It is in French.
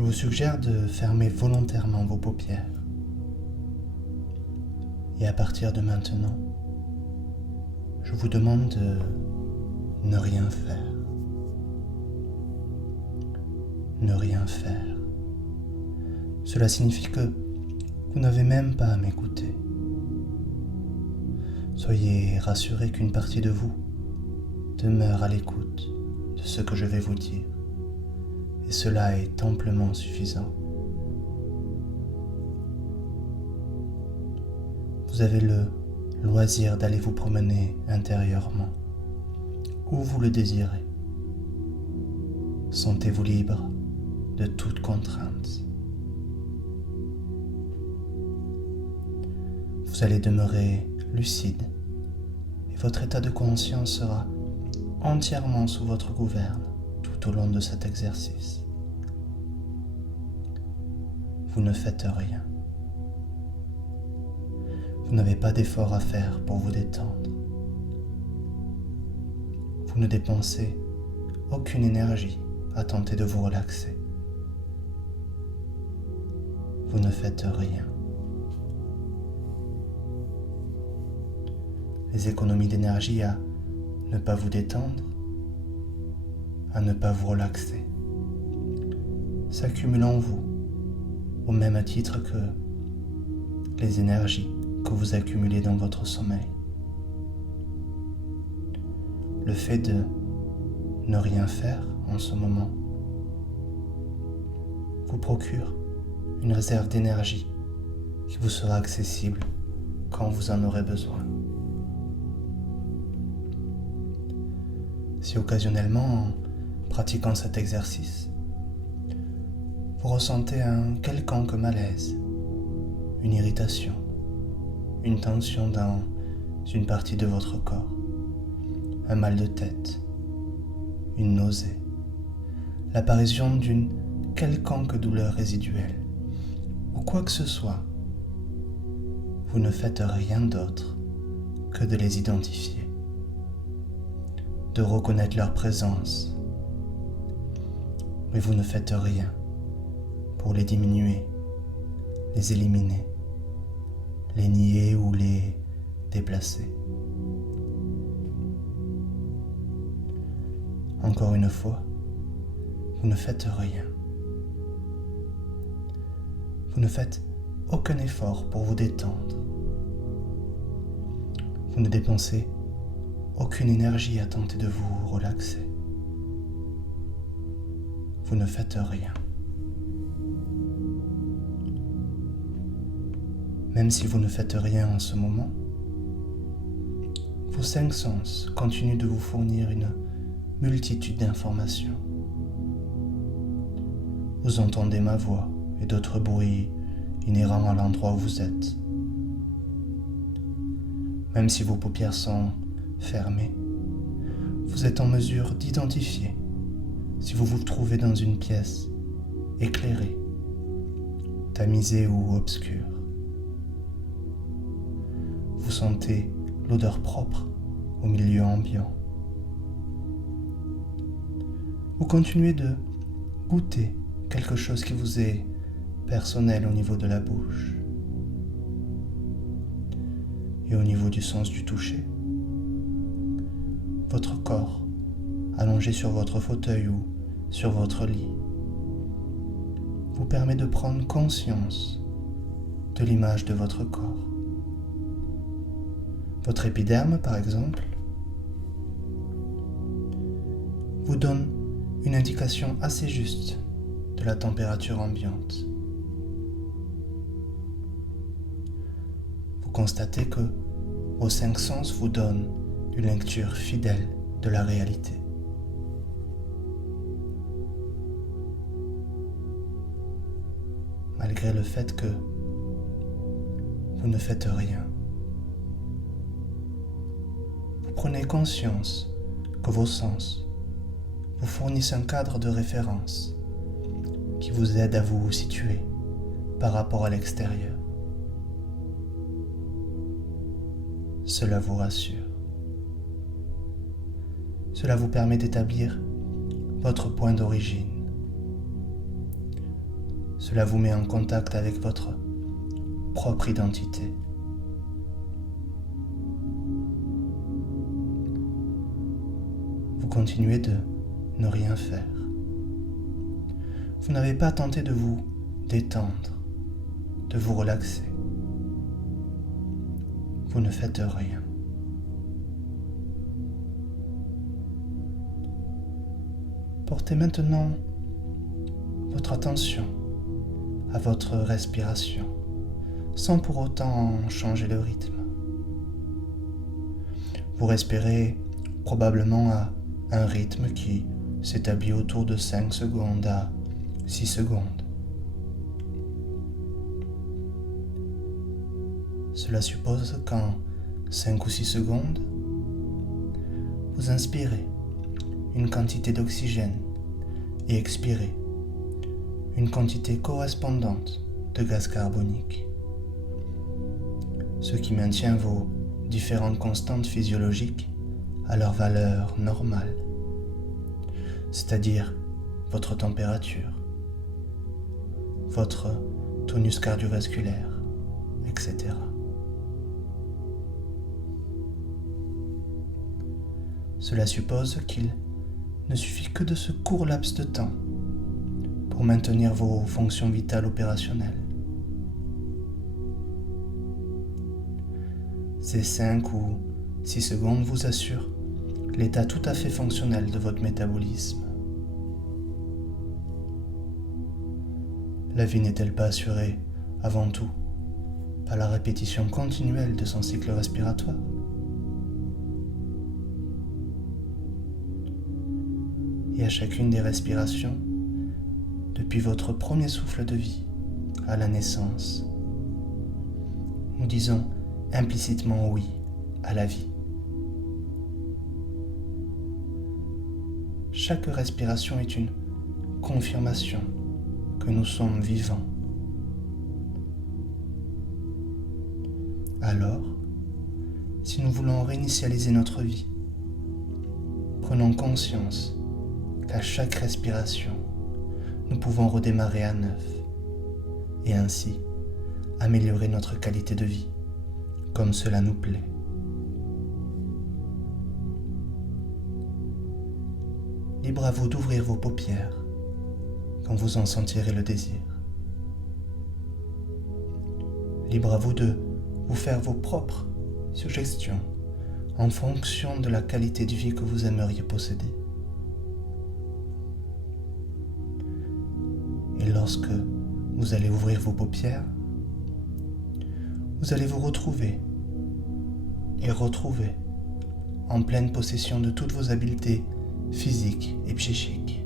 je vous suggère de fermer volontairement vos paupières. Et à partir de maintenant, je vous demande de ne rien faire. Ne rien faire. Cela signifie que vous n'avez même pas à m'écouter. Soyez rassurés qu'une partie de vous demeure à l'écoute de ce que je vais vous dire. Et cela est amplement suffisant. Vous avez le loisir d'aller vous promener intérieurement, où vous le désirez. Sentez-vous libre de toute contrainte. Vous allez demeurer lucide et votre état de conscience sera entièrement sous votre gouverne tout au long de cet exercice. Vous ne faites rien. Vous n'avez pas d'effort à faire pour vous détendre. Vous ne dépensez aucune énergie à tenter de vous relaxer. Vous ne faites rien. Les économies d'énergie à ne pas vous détendre, à ne pas vous relaxer, s'accumulent en vous au même titre que les énergies que vous accumulez dans votre sommeil. Le fait de ne rien faire en ce moment vous procure une réserve d'énergie qui vous sera accessible quand vous en aurez besoin. Si occasionnellement, en pratiquant cet exercice, vous ressentez un quelconque malaise, une irritation, une tension dans une partie de votre corps, un mal de tête, une nausée, l'apparition d'une quelconque douleur résiduelle, ou quoi que ce soit, vous ne faites rien d'autre que de les identifier, de reconnaître leur présence, mais vous ne faites rien pour les diminuer, les éliminer, les nier ou les déplacer. Encore une fois, vous ne faites rien. Vous ne faites aucun effort pour vous détendre. Vous ne dépensez aucune énergie à tenter de vous relaxer. Vous ne faites rien. Même si vous ne faites rien en ce moment, vos 5 sens continuent de vous fournir une multitude d'informations. Vous entendez ma voix et d'autres bruits inhérents à l'endroit où vous êtes. Même si vos paupières sont fermées, vous êtes en mesure d'identifier si vous vous trouvez dans une pièce éclairée, tamisée ou obscure. Vous sentez l'odeur propre au milieu ambiant. Vous continuez de goûter quelque chose qui vous est personnel au niveau de la bouche et au niveau du sens du toucher. Votre corps, allongé sur votre fauteuil ou sur votre lit, vous permet de prendre conscience de l'image de votre corps. Votre épiderme, par exemple, vous donne une indication assez juste de la température ambiante. Vous constatez que vos 5 sens vous donnent une lecture fidèle de la réalité. Malgré le fait que vous ne faites rien, vous prenez conscience que vos sens vous fournissent un cadre de référence qui vous aide à vous situer par rapport à l'extérieur. Cela vous rassure. Cela vous permet d'établir votre point d'origine. Cela vous met en contact avec votre propre identité. Vous continuez de ne rien faire. Vous n'avez pas tenté de vous détendre, de vous relaxer. Vous ne faites rien. Portez maintenant votre attention à votre respiration, sans pour autant en changer le rythme. Vous respirez probablement à un rythme qui s'établit autour de 5 secondes à 6 secondes. Cela suppose qu'en 5 ou 6 secondes, vous inspirez une quantité d'oxygène et expirez une quantité correspondante de gaz carbonique, ce qui maintient vos différentes constantes physiologiques à leur valeur normale, c'est-à-dire votre température, votre tonus cardiovasculaire, etc. Cela suppose qu'il ne suffit que de ce court laps de temps pour maintenir vos fonctions vitales opérationnelles. Ces 5 ou 6 secondes vous assurent l'état tout à fait fonctionnel de votre métabolisme. La vie n'est-elle pas assurée, avant tout, par la répétition continuelle de son cycle respiratoire ? Et à chacune des respirations, depuis votre premier souffle de vie à la naissance, nous disons implicitement oui à la vie. Chaque respiration est une confirmation que nous sommes vivants. Alors, si nous voulons réinitialiser notre vie, prenons conscience qu'à chaque respiration, nous pouvons redémarrer à neuf et ainsi améliorer notre qualité de vie comme cela nous plaît. Libre à vous d'ouvrir vos paupières quand vous en sentirez le désir. Libre à vous de vous faire vos propres suggestions en fonction de la qualité de vie que vous aimeriez posséder. Et lorsque vous allez ouvrir vos paupières, vous allez vous retrouver et retrouver en pleine possession de toutes vos habiletés physiques et psychiques.